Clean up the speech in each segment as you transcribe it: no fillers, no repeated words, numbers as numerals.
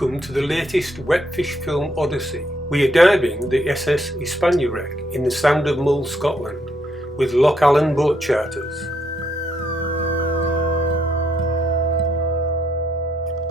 Welcome to the latest wetfish film odyssey. We are diving the SS Hispania wreck in the Sound of Mull, Scotland, with Loch Allen Boat Charters.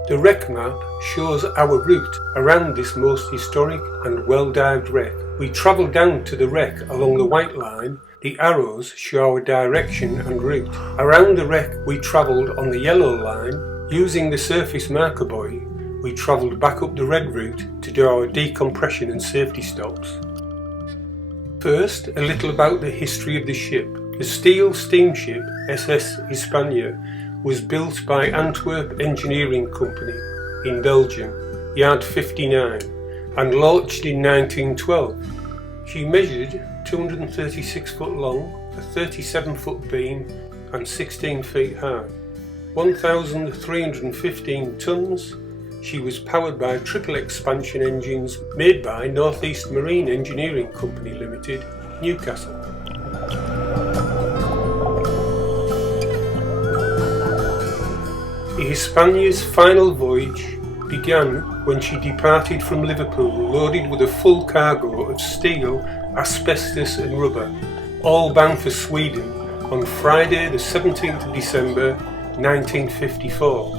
The wreck map shows our route around this most historic and well-dived wreck. We travelled down to the wreck along the white line. The arrows show our direction and route. Around the wreck we travelled on the yellow line. Using the surface marker buoy, we travelled back up the red route to do our decompression and safety stops. First, a little about the history of the ship. The steel steamship SS Hispania was built by Antwerp Engineering Company in Belgium, Yard 59, and launched in 1912. She measured 236 foot long, a 37 foot beam and 16 feet high. 1,315 tonnes. She was powered by triple expansion engines made by North East Marine Engineering Company Limited, Newcastle. The Hispania's final voyage began when she departed from Liverpool loaded with a full cargo of steel, asbestos and rubber, all bound for Sweden on Friday the 17th of December 1954.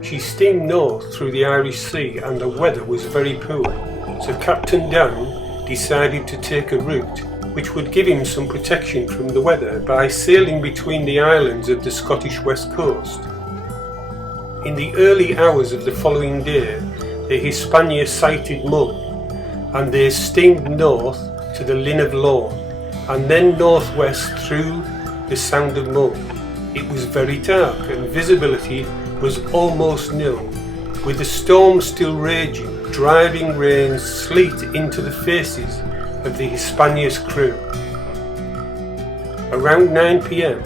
She steamed north through the Irish Sea and the weather was very poor, so Captain Dan decided to take a route which would give him some protection from the weather by sailing between the islands of the Scottish west coast. In the early hours of the following day, the Hispania sighted Mull, and they steamed north to the Linn of Lorne and then northwest through the Sound of Mull. It was very dark and visibility was almost nil, with the storm still raging, driving rain sleet into the faces of the Hispania's crew. Around 9 p.m,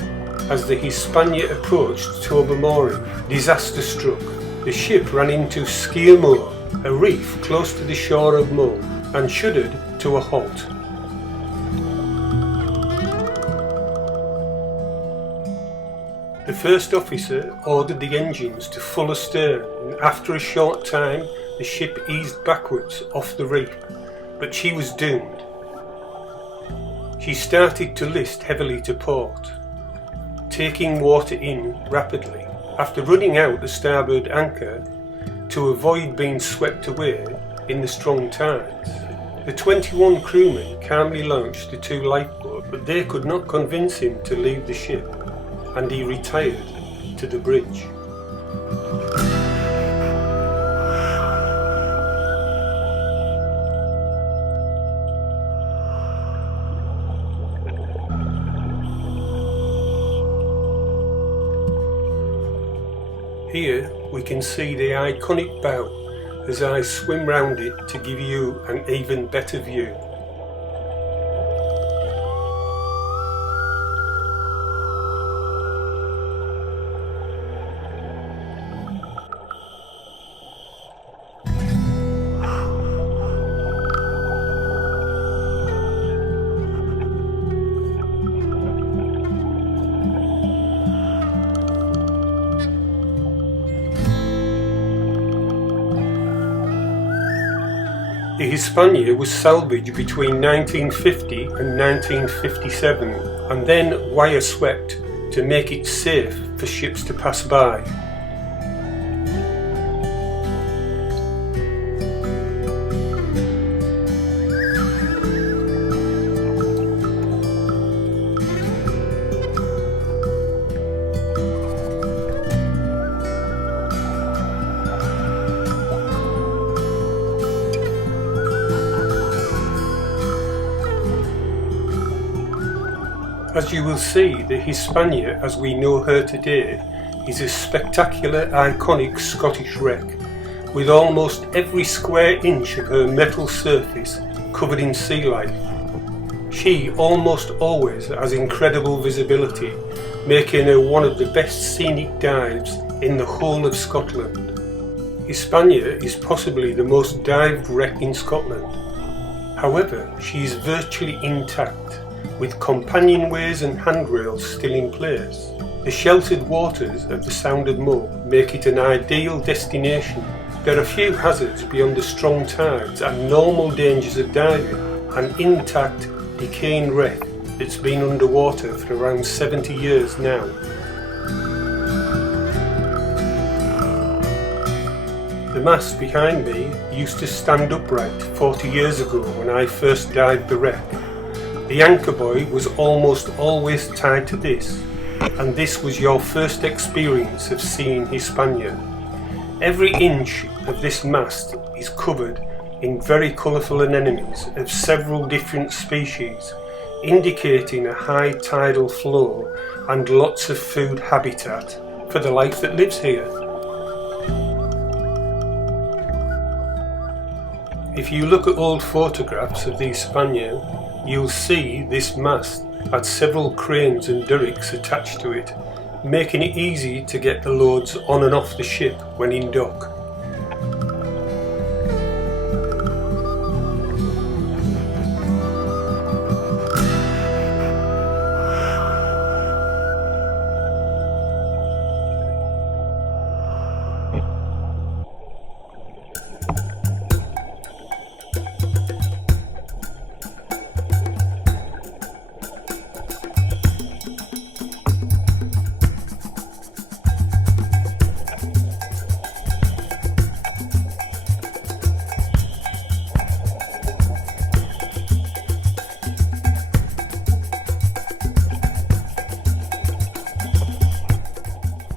as the Hispania approached Tobermory, disaster struck. The ship ran into Scuba Diving, a reef close to the shore of Mull, and shuddered to a halt. The first officer ordered the engines to full astern, and after a short time the ship eased backwards off the reef, but she was doomed. She started to list heavily to port, taking water in rapidly. After running out the starboard anchor to avoid being swept away in the strong tides, the 21 crewmen calmly launched the two lifeboats, but they could not convince him to leave the ship, and he retired to the bridge. Here we can see the iconic bow as I swim round it to give you an even better view. The Hispania was salvaged between 1950 and 1957 and then wire swept to make it safe for ships to pass by. As you will see, the Hispania as we know her today is a spectacular, iconic Scottish wreck, with almost every square inch of her metal surface covered in sea life. She almost always has incredible visibility, making her one of the best scenic dives in the whole of Scotland. Hispania is possibly the most dived wreck in Scotland. However, she is virtually intact, with companionways and handrails still in place. The sheltered waters of the Sound of Mull make it an ideal destination There are few hazards beyond the strong tides and normal dangers of diving, an intact, decaying wreck that's been underwater for around 70 years now. The mast behind me used to stand upright 40 years ago when I first dived the wreck. The anchor buoy was almost always tied to this, and this was your first experience of seeing Hispania. Every inch of this mast is covered in very colourful anemones of several different species, indicating a high tidal flow and lots of food habitat for the life that lives here. If you look at old photographs of the Hispania, you'll see this mast had several cranes and derricks attached to it, making it easy to get the loads on and off the ship when in dock.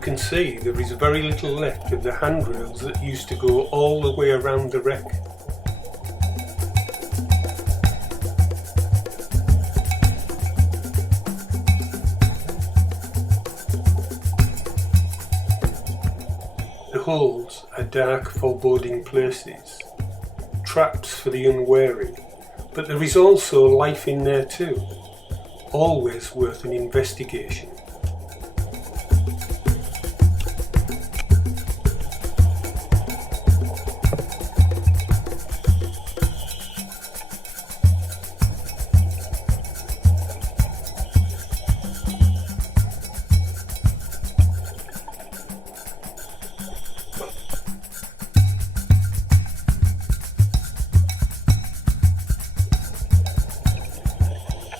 You can see there is very little left of the handrails that used to go all the way around the wreck. The holes are dark, foreboding places, traps for the unwary, but there is also life in there too, always worth an investigation.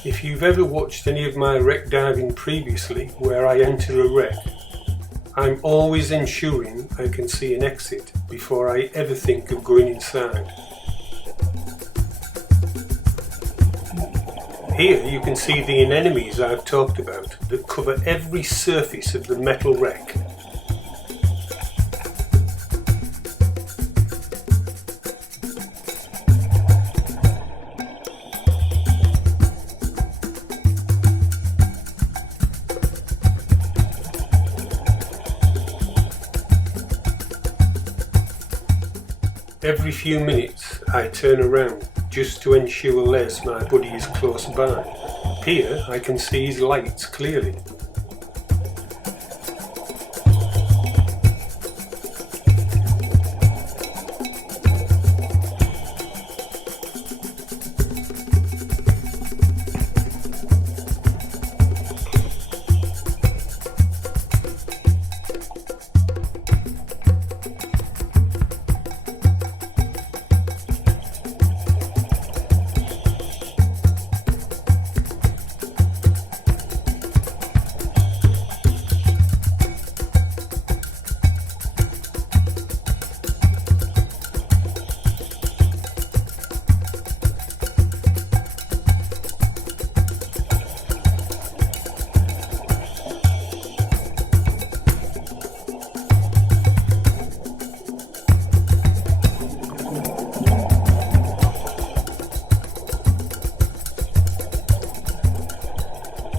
If you've ever watched any of my wreck diving previously where I enter a wreck, I'm always ensuring I can see an exit before I ever think of going inside. Here you can see the anemones I've talked about that cover every surface of the metal wreck. Every few minutes I turn around just to ensure Les, my buddy, is close by. Here I can see his lights clearly.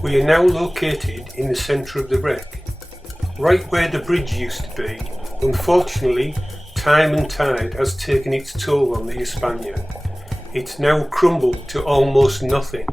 We are now located in the centre of the wreck, right where the bridge used to be. Unfortunately, time and tide has taken its toll on the Hispania. It's now crumbled to almost nothing.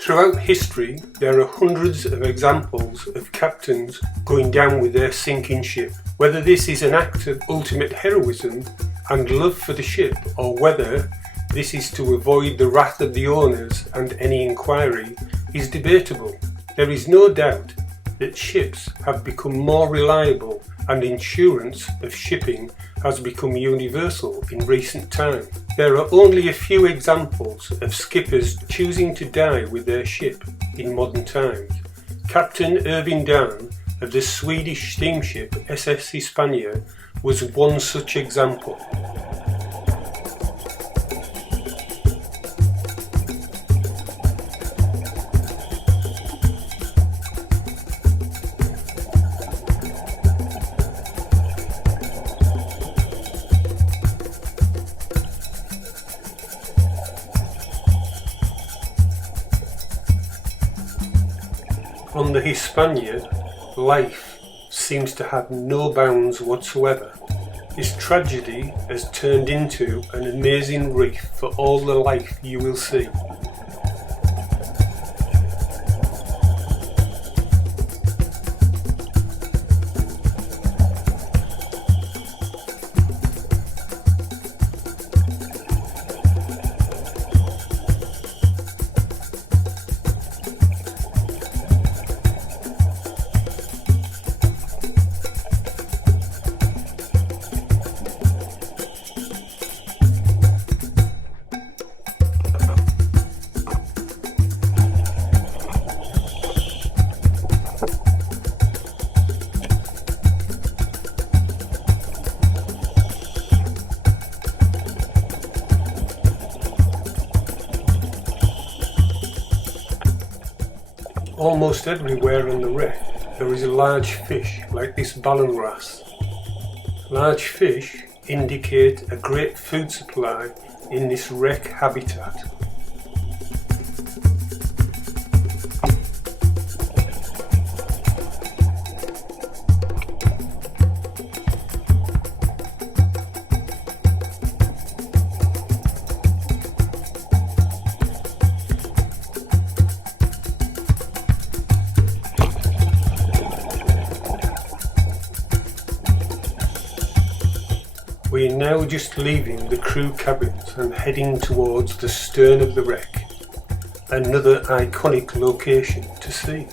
Throughout history, there are hundreds of examples of captains going down with their sinking ship. Whether this is an act of ultimate heroism, and love for the ship, or whether this is to avoid the wrath of the owners and any inquiry, is debatable. There is no doubt that ships have become more reliable and insurance of shipping has become universal in recent times. There are only a few examples of skippers choosing to die with their ship in modern times. Captain Irving Down of the Swedish steamship SS Hispania was one such example. On the Hispania, life seems to have no bounds whatsoever. This tragedy has turned into an amazing reef for all the life you will see. Almost everywhere on the wreck there is a large fish like this ballan wrasse. Large fish indicate a great food supply in this wreck habitat. We are now just leaving the crew cabins and heading towards the stern of the wreck, another iconic location to see.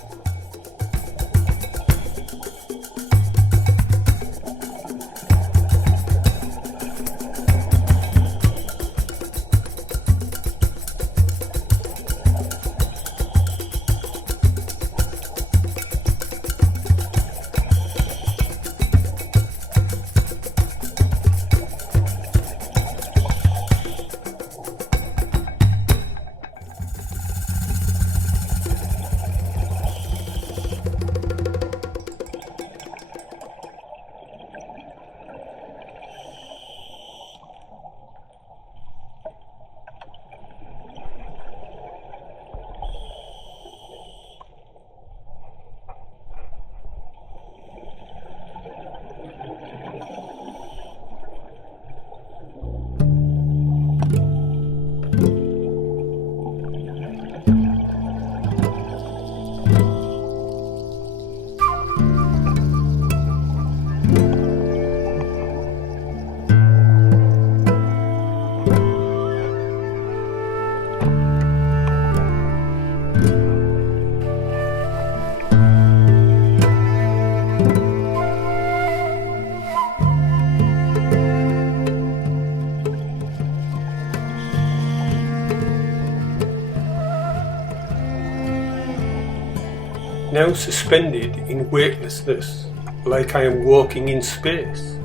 Now suspended in weightlessness, like I am walking in space,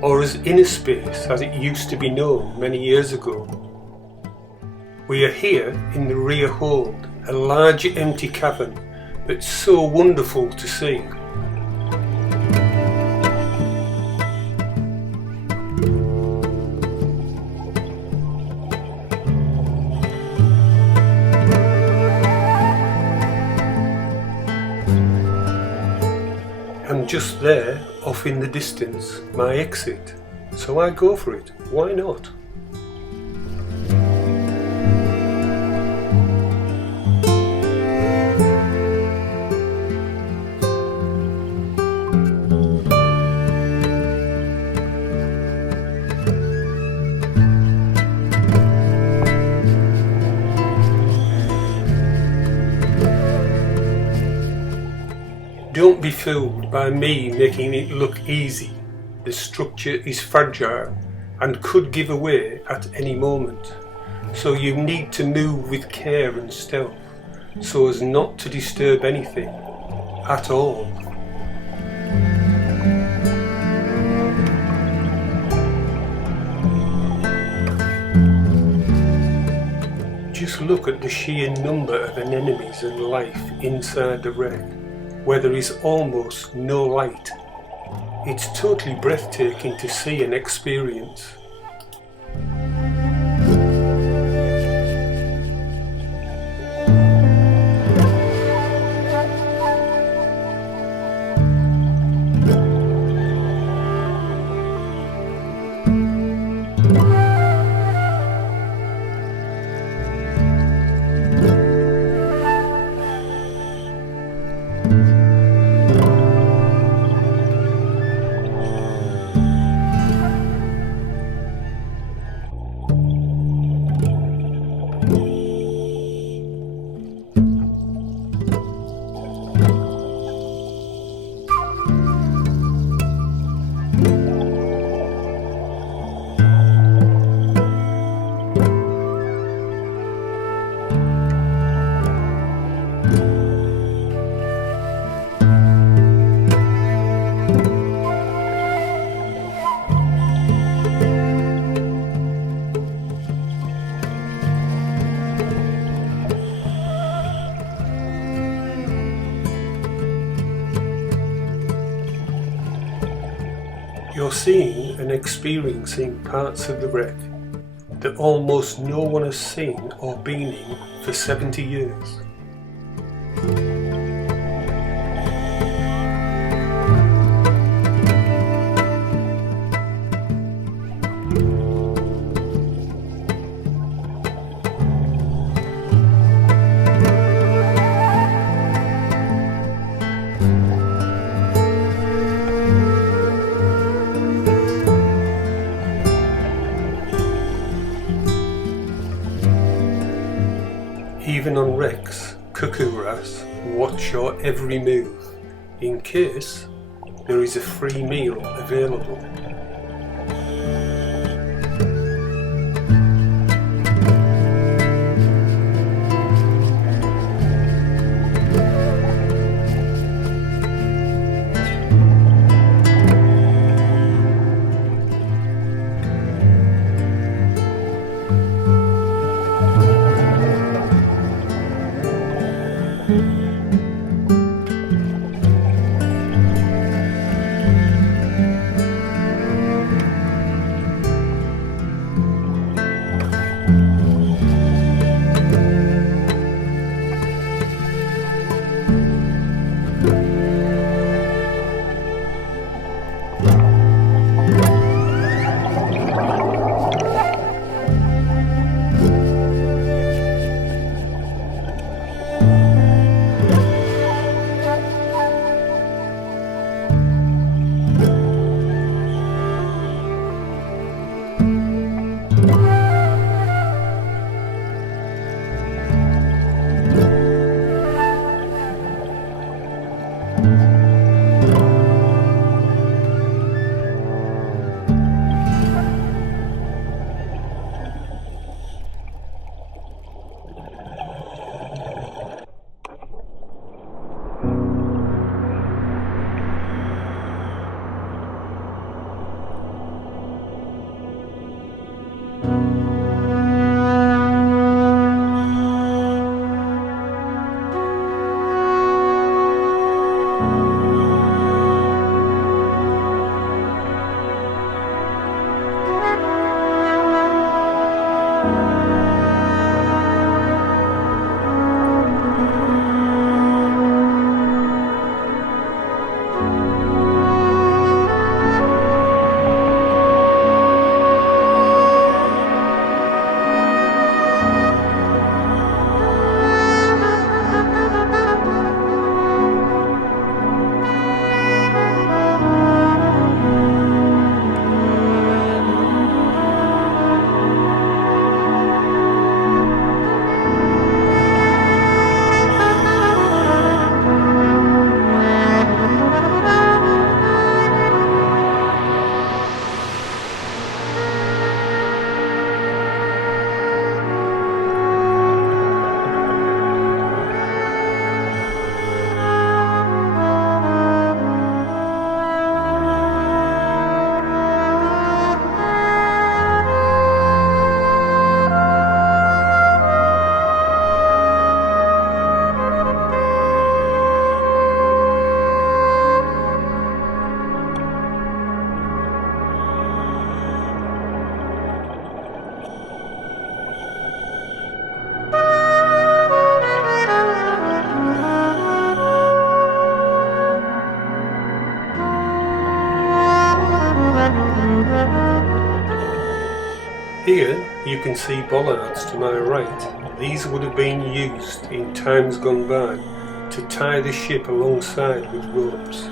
or as inner space as it used to be known many years ago. We are here in the rear hold, a large empty cavern that's so wonderful to see. And just there, off in the distance, my exit. So I go for it. Why not? Don't be fooled by me making it look easy. The structure is fragile and could give away at any moment, so you need to move with care and stealth so as not to disturb anything at all. Just look at the sheer number of anemones and life inside the wreck, where there is almost no light. It's totally breathtaking to see and experience. You're seeing and experiencing parts of the wreck that almost no one has seen or been in for 70 years. Even on wrecks, cuckoo wrasse watch your every move, in case there is a free meal available. You can see bollards to my right. These would have been used in times gone by to tie the ship alongside with ropes.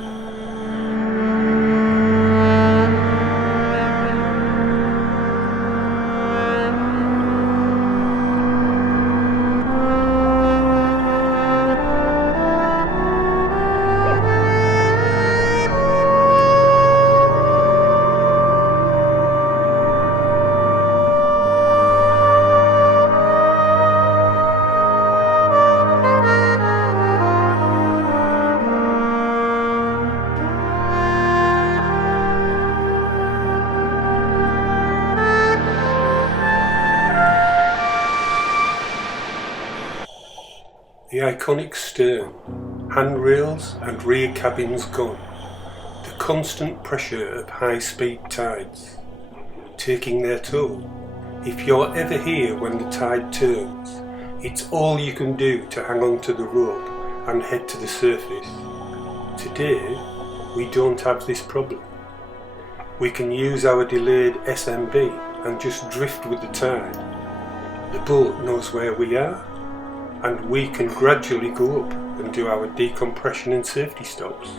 The iconic stern, handrails and rear cabins gone, the constant pressure of high-speed tides, taking their toll. If you're ever here when the tide turns, it's all you can do to hang on to the rope and head to the surface. Today, we don't have this problem. We can use our delayed SMB and just drift with the tide. The boat knows where we are, and we can gradually go up and do our decompression and safety stops.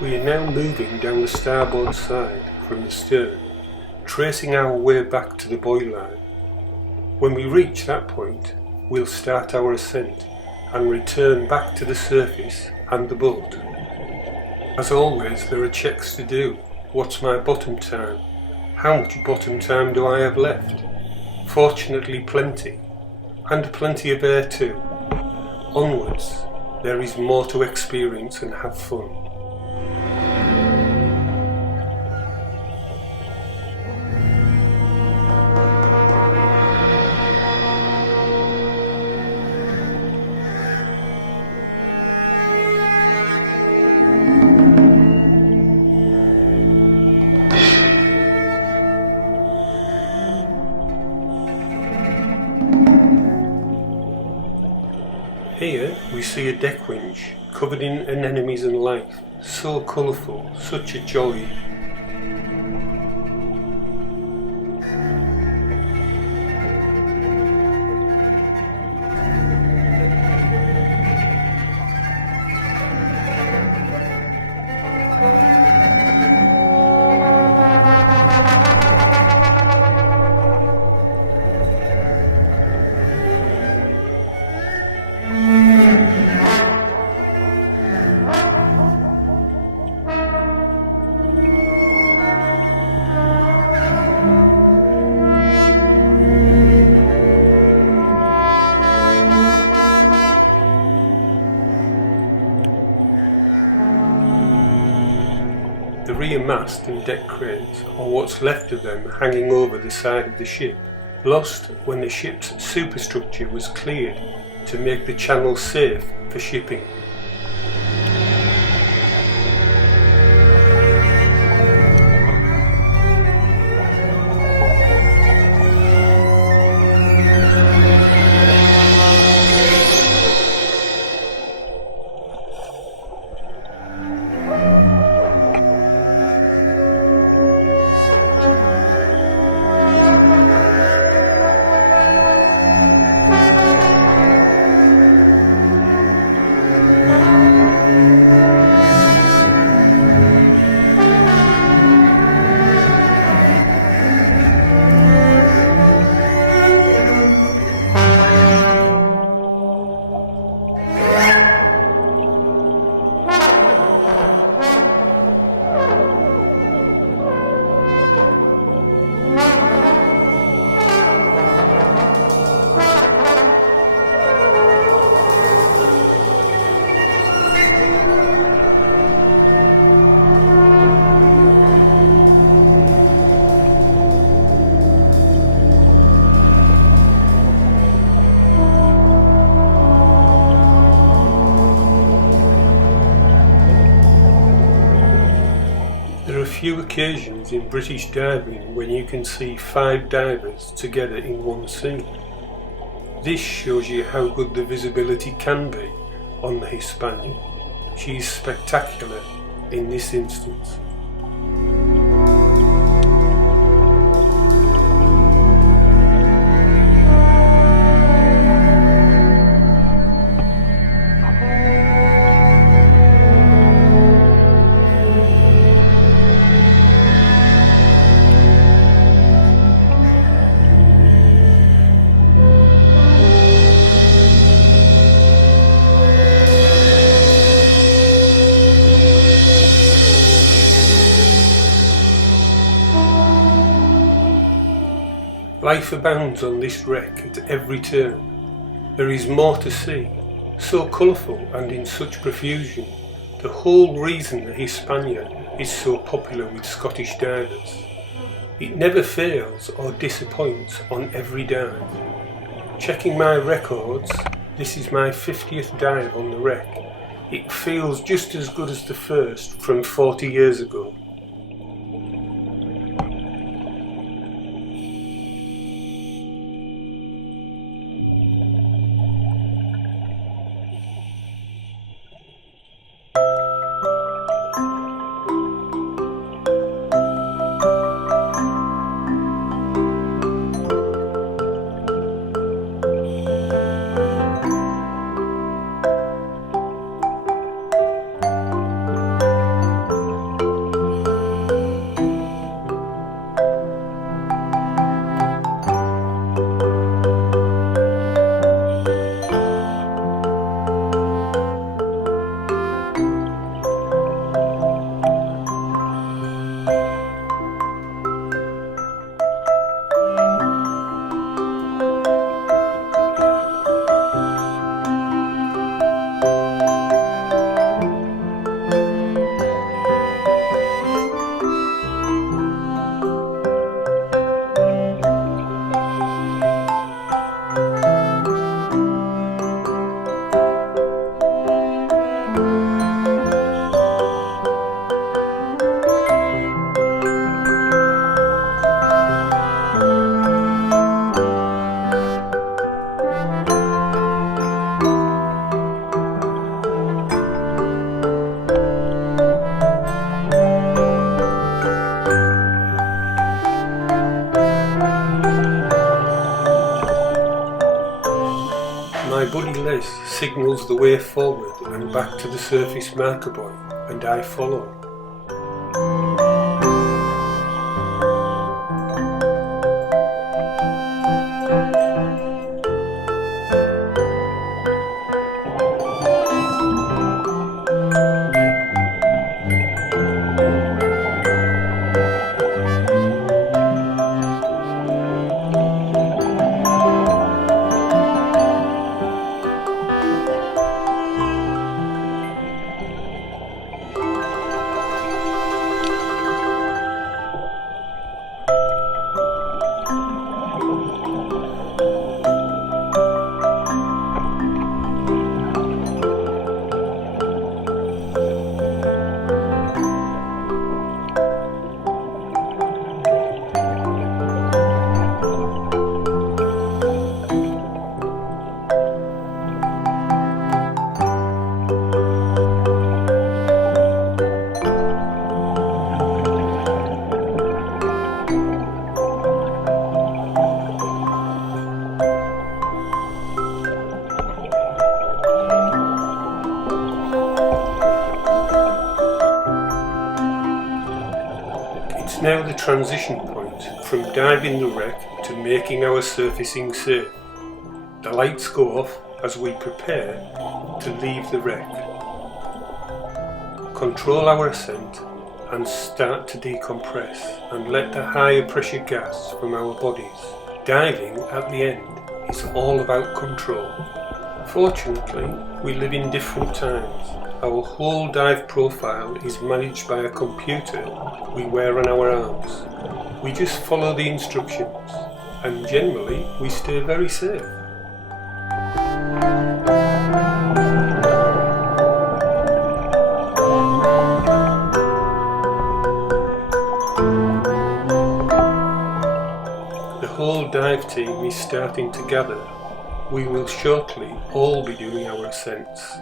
We are now moving down the starboard side from the stern, tracing our way back to the buoy line. When we reach that point, we'll start our ascent and return back to the surface and the boat. As always, there are checks to do. What's my bottom time? How much bottom time do I have left? Fortunately plenty, and plenty of air too. Onwards, there is more to experience and have fun. Here we see a deck winch covered in anemones and life, so colourful, such a joy. the rear mast and deck cranes, or what's left of them, hanging over the side of the ship, lost when the ship's superstructure was cleared to make the channel safe for shipping. There are few occasions in British diving when you can see 5 divers together in one scene. This shows you how good the visibility can be on the Hispania. She is spectacular in this instance. Life abounds on this wreck at every turn. There is more to see, so colourful and in such profusion, the whole reason the Hispania is so popular with Scottish divers. It never fails or disappoints on every dive. Checking my records, this is my 50th dive on the wreck. It feels just as good as the first from 40 years ago. My buddy Les signals the way forward and back to the surface marker buoy, and I follow. It's now the transition point from diving the wreck to making our surfacing safe. The lights go off as we prepare to leave the wreck. Control our ascent and start to decompress and let the higher pressure gas from our bodies. Diving at the end is all about control. Fortunately, we live in different times. Our whole dive profile is managed by a computer we wear on our arms. We just follow the instructions and generally we stay very safe. The whole dive team is starting to gather. We will shortly all be doing our ascents,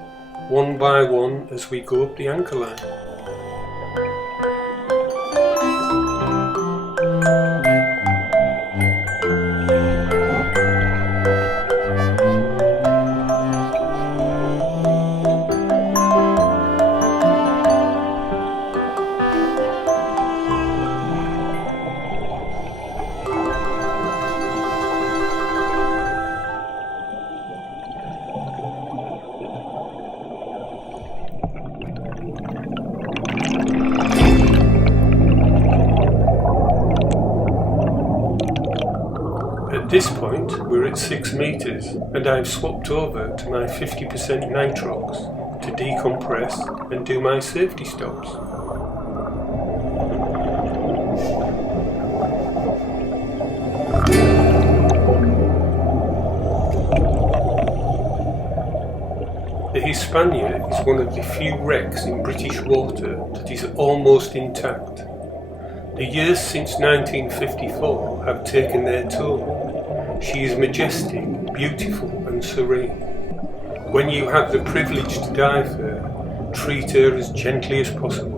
one by one as we go up the anchor line. At this point we're at 6 meters and I've swapped over to my 50% nitrox to decompress and do my safety stops. The Hispania is one of the few wrecks in British water that is almost intact. The years since 1954 have taken their toll. She is majestic, beautiful and serene. When you have the privilege to dive her, treat her as gently as possible.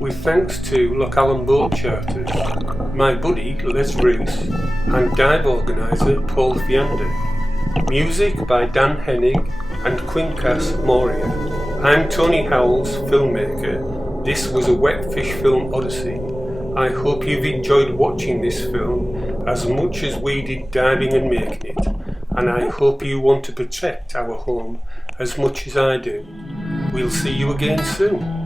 With thanks to Loch Allen Boat Charters, my buddy Les Roos and dive organiser Paul Fiander. Music by Dan Hennig and Quincas Moria. I'm Tony Howells, filmmaker. This was a wet fish film odyssey. I hope you've enjoyed watching this film as much as we did diving and making it, and I hope you want to protect our home as much as I do. We'll see you again soon.